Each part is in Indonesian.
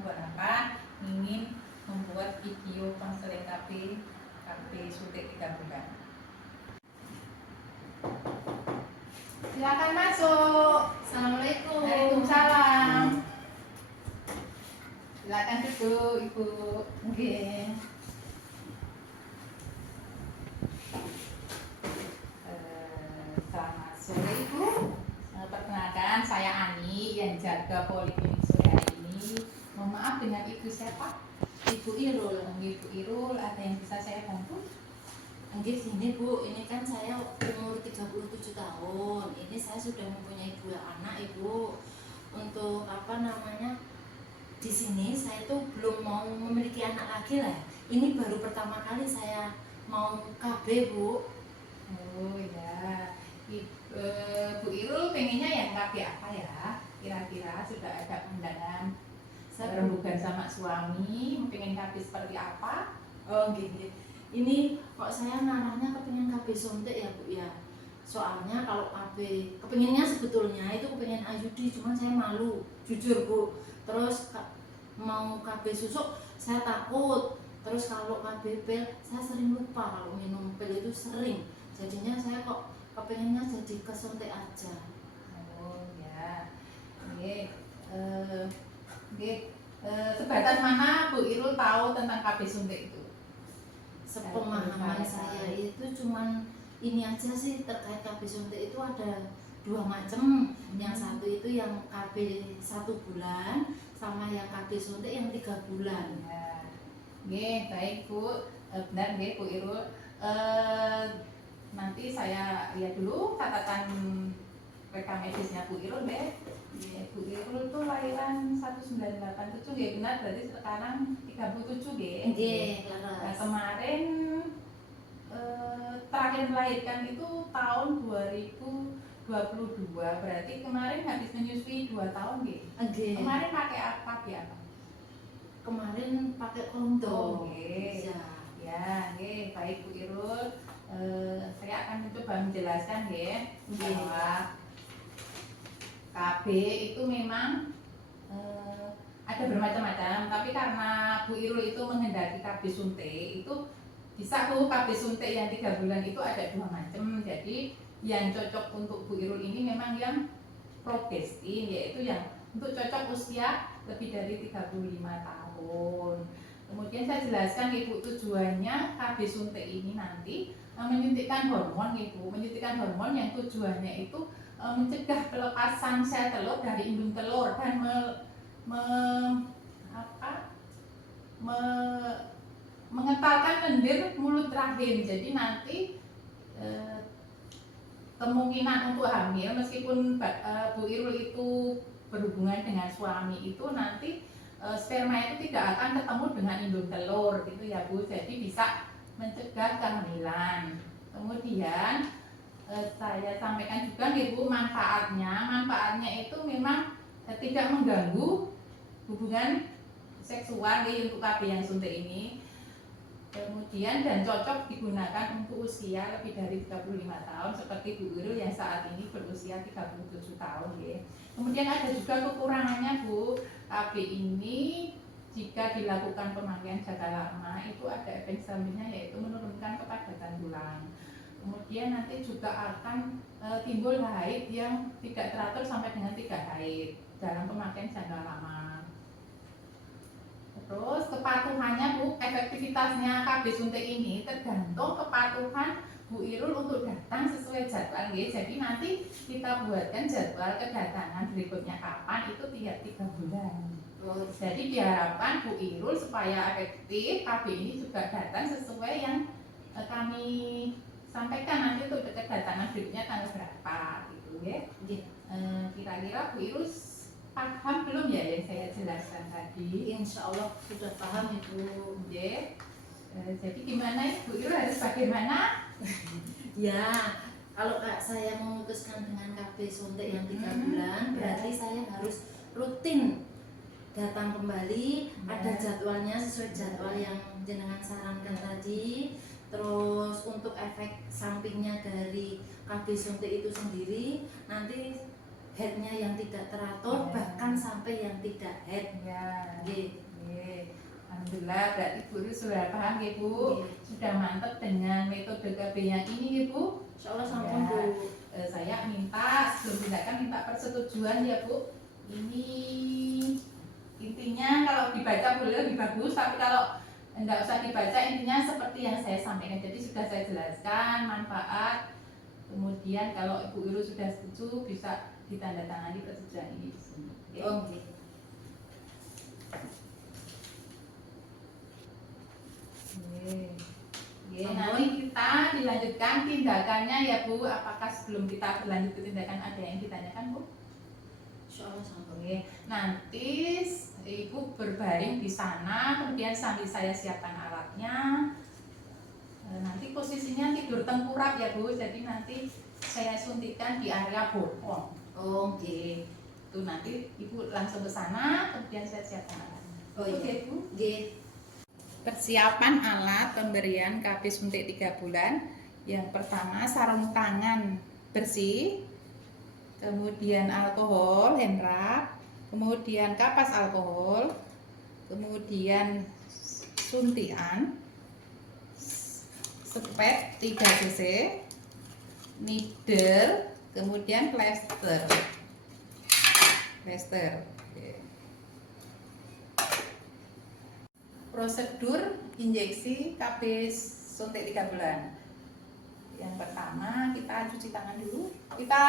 membuat apa? Ingin membuat video konseling KB suntik 3 bulan. Silakan masuk. Assalamualaikum. Waalaikumsalam. Silakan duduk, Ibu. Oke. Selamat sore, Ibu. Perkenalkan, saya Ani yang jaga Poliklinik sore hari ini. Mohon maaf, dengan Ibu siapa? Ibu Irul. Ibu Irul, ada yang bisa saya bantu? Nggih sini Bu, ini kan saya umur 37 tahun. Ini saya sudah mempunyai 2 anak, Ibu. Untuk di sini saya tuh belum mau memiliki anak lagi lah. Ini baru pertama kali saya mau KB, Bu. Oh ya, Bu Irul pengennya yang KB apa ya? Kira-kira sudah ada pandangan rembugan sama suami, pengen KB seperti apa? Oh gitu. Ini kok saya ngarahnya kepengen KB suntik ya Bu ya. Soalnya kalau KB kepengennya sebetulnya itu kepengen IUD, cuman saya malu, jujur Bu. Terus mau KB susuk saya takut. Terus kalau KB pil saya sering lupa, kalau minum pil itu sering. Jadinya saya kok kepengennya jadi kesuntik aja. Oh ya, sebatas mana Bu Irul tahu tentang KB suntik itu? Sepemahaman saya itu cuman ini aja sih, terkait KB suntik itu ada 2 macam. Yang satu itu yang KB 1 bulan, sama yang KB suntik yang 3 bulan. Ya. Baik Bu, benar Bu Irul. Nanti saya lihat dulu catatan rekam medisnya Bu Irul deh. Bu Irul tuh lahiran 1987 ya, benar, berarti sekarang 37 ya. Nah, kemarin terakhir melahirkan itu tahun 2022, berarti kemarin habis menyusui 2 tahun ya. Kemarin pakai apa ya? Kemarin pakai kondom. Ya, baik Bu Irul. Saya akan mencoba menjelaskan bahwa KB itu memang ada bermacam-macam, tapi karena Bu Irul itu menghendaki KB suntik, itu bisa Bu, KB suntik yang 3 bulan itu ada 2 macam. Jadi yang cocok untuk Bu Irul ini memang yang progestin, yaitu yang untuk cocok usia lebih dari 35 tahun. Kemudian saya jelaskan Ibu, tujuannya KB suntik ini nanti menyuntikkan hormon Ibu, menyuntikkan hormon yang tujuannya itu mencegah pelepasan sel telur dari indung telur dan mengetalkan lendir mulut rahim. Jadi nanti kemungkinan untuk hamil meskipun Bu Irul itu berhubungan dengan suami itu nanti sperma itu tidak akan ketemu dengan indung telur gitu ya Bu. Jadi bisa mencegah kehamilan. Kemudian saya sampaikan juga Ibu manfaatnya itu memang tidak mengganggu hubungan seksual untuk KB yang suntik ini. Kemudian dan cocok digunakan untuk usia lebih dari 35 tahun seperti Bu Irul yang saat ini berusia 37 tahun ya. Kemudian ada juga kekurangannya Bu, KB ini jika dilakukan pemakaian jangka lama itu ada efek sampingnya, yaitu menurunkan kepadatan tulang. Kemudian nanti juga akan timbul haid yang tidak teratur sampai dengan 3 haid dalam pemakaian jangka lama. Terus kepatuhannya Bu, efektivitasnya KB suntik ini tergantung kepatuhan Bu Irul untuk datang sesuai jadwal ya. Jadi nanti kita buatkan jadwal kedatangan berikutnya kapan, itu tiap 3 bulan. Jadi diharapkan Bu Irul supaya efektif, KB ini juga datang sesuai yang kami sampaikan nanti untuk kedatangan berikutnya tanggal berapa gitu ya. Kira-kira Bu Irul paham belum ya yang saya jelaskan tadi? Insya Allah sudah paham Ibu. Jadi gimana Bu Irul, harus bagaimana? Ya, kalau saya memutuskan dengan KB suntik yang 3 bulan, berarti saya harus rutin datang kembali, ada jadwalnya sesuai jadwal yang jenengan sarankan tadi. Terus untuk efek sampingnya dari KB suntik itu sendiri, nanti headnya yang tidak teratur, Ya. bahkan sampai yang tidak head. Ya. Nggih. Alhamdulillah, berarti Bu Iru sudah paham ya Bu, Nggih. sudah mantap dengan metode KB yang ini ya Bu. Insyaallah sampun Ya. Bu. Saya minta sebelum tindakan minta persetujuan ya Bu. Ini intinya kalau dibaca boleh lebih bagus, tapi kalau enggak usah dibaca intinya seperti yang saya sampaikan. Jadi sudah saya jelaskan manfaat. Kemudian kalau Ibu Iru sudah setuju bisa ditandatangani persetujuan ini di sini. Oke. Oke. Nanti kita dilanjutkan tindakannya ya Bu. Apakah sebelum kita berlanjut ke tindakan ada yang ditanyakan Bu? Insyaallah sampun. Oke. Nanti Ibu berbaring di sana, kemudian sambil saya siapkan alatnya. Nanti posisinya tidur tengkurap ya Bu. Jadi nanti saya suntikan di area bokong. Oke. Itu nanti Ibu langsung ke sana, kemudian saya siapkan alatnya. Oh iya. Oke Bu. Nggih. Persiapan alat pemberian KB suntik 3 bulan. Yang pertama sarung tangan bersih, kemudian alkohol hand wrap, kemudian kapas alkohol, kemudian suntian, spet 3 cc, needle, kemudian plester. Prosedur injeksi KB suntik 3 bulan. Yang pertama kita cuci tangan dulu. Kita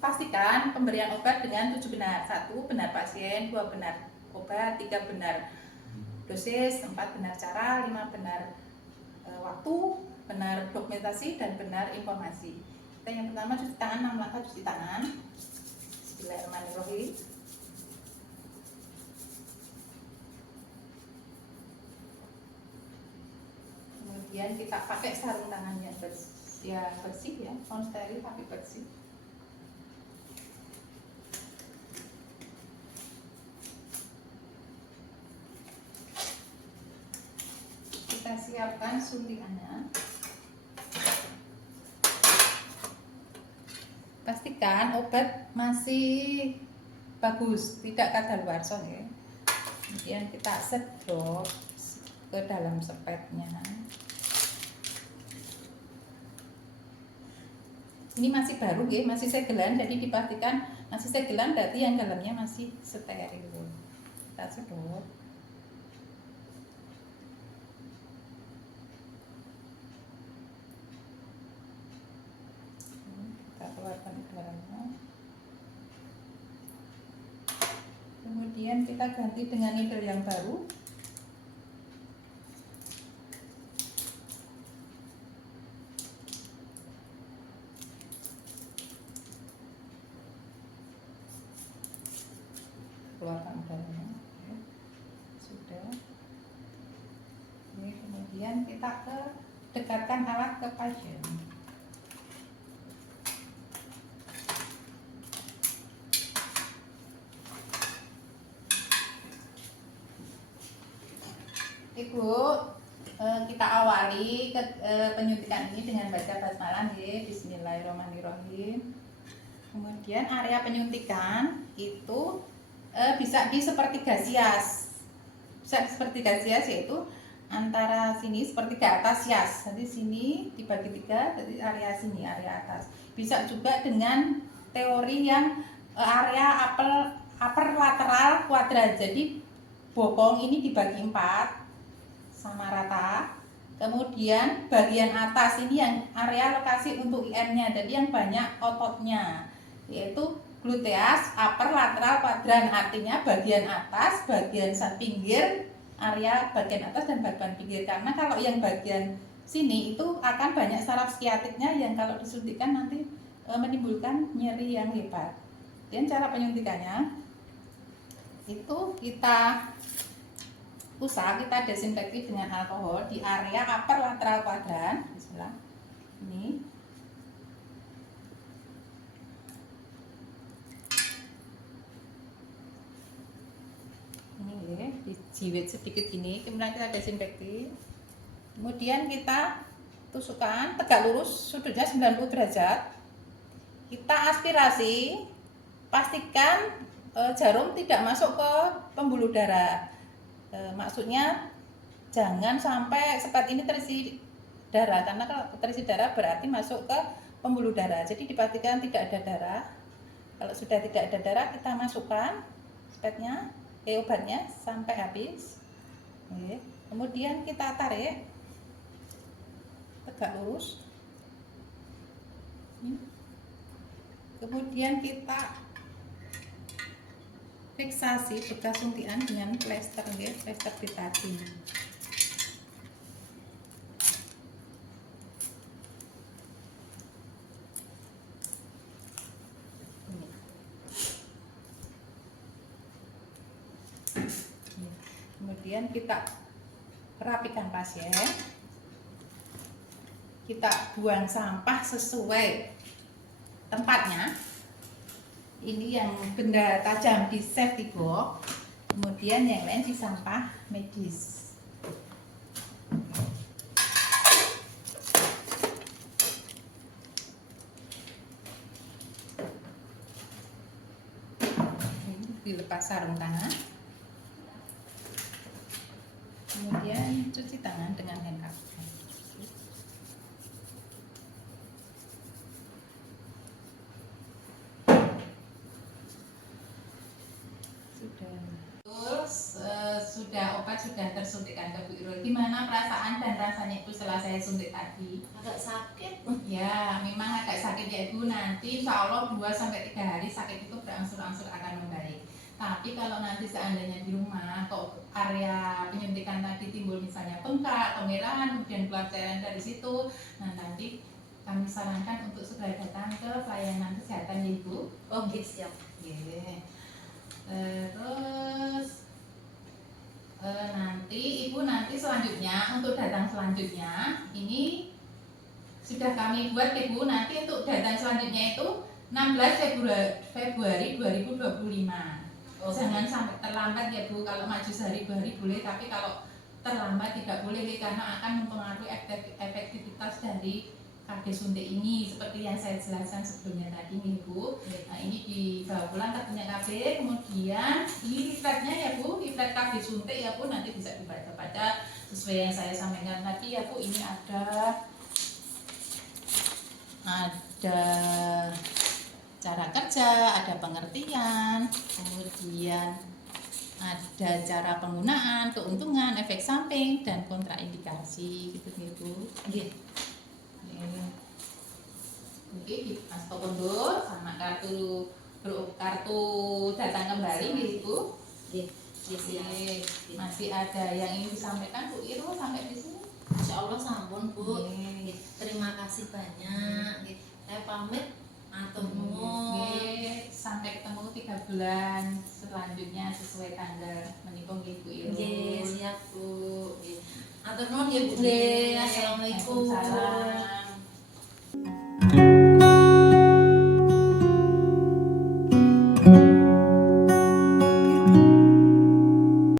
pastikan pemberian obat dengan 7 benar. 1 benar pasien, 2 benar obat, 3 benar dosis, 4 benar cara, 5 benar waktu, benar dokumentasi, dan benar informasi. Kita yang pertama cuci tangan, 6 langkah cuci tangan. Bismillahirrahmanirrahim. Kemudian kita pakai sarung tangan yang bersih ya, non steril tapi bersih. Kita siapkan suntikannya. Pastikan obat masih bagus, tidak kadaluarsa ya. Kemudian kita sedot ke dalam sepetnya. Ini masih baru ya, masih segelan, jadi dipastikan masih segelan berarti yang dalamnya masih steril. Kita sedot. Kita keluarkan udaranya. Kemudian kita ganti dengan needle yang baru. Keluarkan udaranya. Oke. Sudah. Oke, kemudian kita dekatkan alat ke pasien. Ibu, kita awali penyuntikan ini dengan baca basmalah ya. Bismillahirrahmanirrahim. Kemudian area penyuntikan itu bisa di sepertiga sias. Bisa di sepertiga sias yaitu antara sini sepertiga atas sias. Nanti sini dibagi 3, jadi area sini, area atas. Bisa juga dengan teori yang area upper lateral kuadrat. Jadi bokong ini dibagi 4 sama rata. Kemudian bagian atas ini yang area lokasi untuk IM-nya, jadi yang banyak ototnya, yaitu gluteus upper lateral quadrant, artinya bagian atas, bagian pinggir, area bagian atas dan bagian pinggir. Karena kalau yang bagian sini itu akan banyak saraf skiatiknya yang kalau disuntikan nanti menimbulkan nyeri yang hebat. Dan cara penyuntikannya itu kita usah kita desinfeksi dengan alkohol di area upper lateral quadrant. Bismillah. Ini ya, dijiwit sedikit ini, kemudian kita desinfeksi. Kemudian kita tusukkan tegak lurus, sudutnya 90 derajat. Kita aspirasi pastikan jarum tidak masuk ke pembuluh darah. Maksudnya jangan sampai sepat ini terisi darah, karena kalau terisi darah berarti masuk ke pembuluh darah. Jadi dipastikan tidak ada darah. Kalau sudah tidak ada darah, kita masukkan spatnya, obatnya sampai habis. Kemudian kita tarik tegak lurus. Kemudian kita fiksasi bekas suntikan dengan plester, plester betadin. Kemudian kita rapikan pasien, kita buang sampah sesuai tempatnya. Ini yang benda tajam di safety box, kemudian yang lain di sampah medis. Ini dilepas sarung tangan, kemudian cuci tangan dengan handcuff. Sudah obat sudah tersuntikkan ke Bu Irul. Gimana perasaan dan rasanya itu setelah saya suntik tadi? Agak sakit. Ya, memang agak sakit ya Ibu. Nanti insya Allah 2-3 hari sakit itu berangsur-angsur akan membaik. Tapi kalau nanti seandainya di rumah atau area penyuntikan tadi timbul misalnya bengkak, kemerahan, kemudian keluar cairan dari situ, nah nanti kami sarankan untuk segera datang ke pelayanan kesehatan ya Ibu. Oke, siap. Terus nanti Ibu selanjutnya untuk datang selanjutnya ini sudah kami buat Ibu, nanti untuk datang selanjutnya itu 16 Februari 2025. Jangan sampai terlambat ya Bu. Kalau maju sehari 2 hari boleh, tapi kalau terlambat tidak boleh karena akan mempengaruhi efektivitas dari KB suntik ini seperti yang saya jelaskan sebelumnya tadi nih Bu. Nah ini dibawa pulang kartunya KB, kemudian ini leafletnya ya Bu, leaflet KB suntik ya Bu, nanti bisa dibaca-baca sesuai yang saya sampaikan tadi ya Bu. Ini ada cara kerja, ada pengertian, kemudian ada cara penggunaan, keuntungan, efek samping, dan kontraindikasi gitu-gitu. Oke, Mas Tokondo sama kartu datang kembali gitu. Masih ada yang ingin disampaikan Bu Irul sampai di sini? Insya Allah sampun Bu. Terima kasih banyak. Saya pamit. Matur nuwun. Sampai ketemu 3 bulan selanjutnya sesuai tanggal menikung Bu Irul. Siap Bu. Matur nuwun ya Bu. Assalamualaikum. Waalaikumsalam.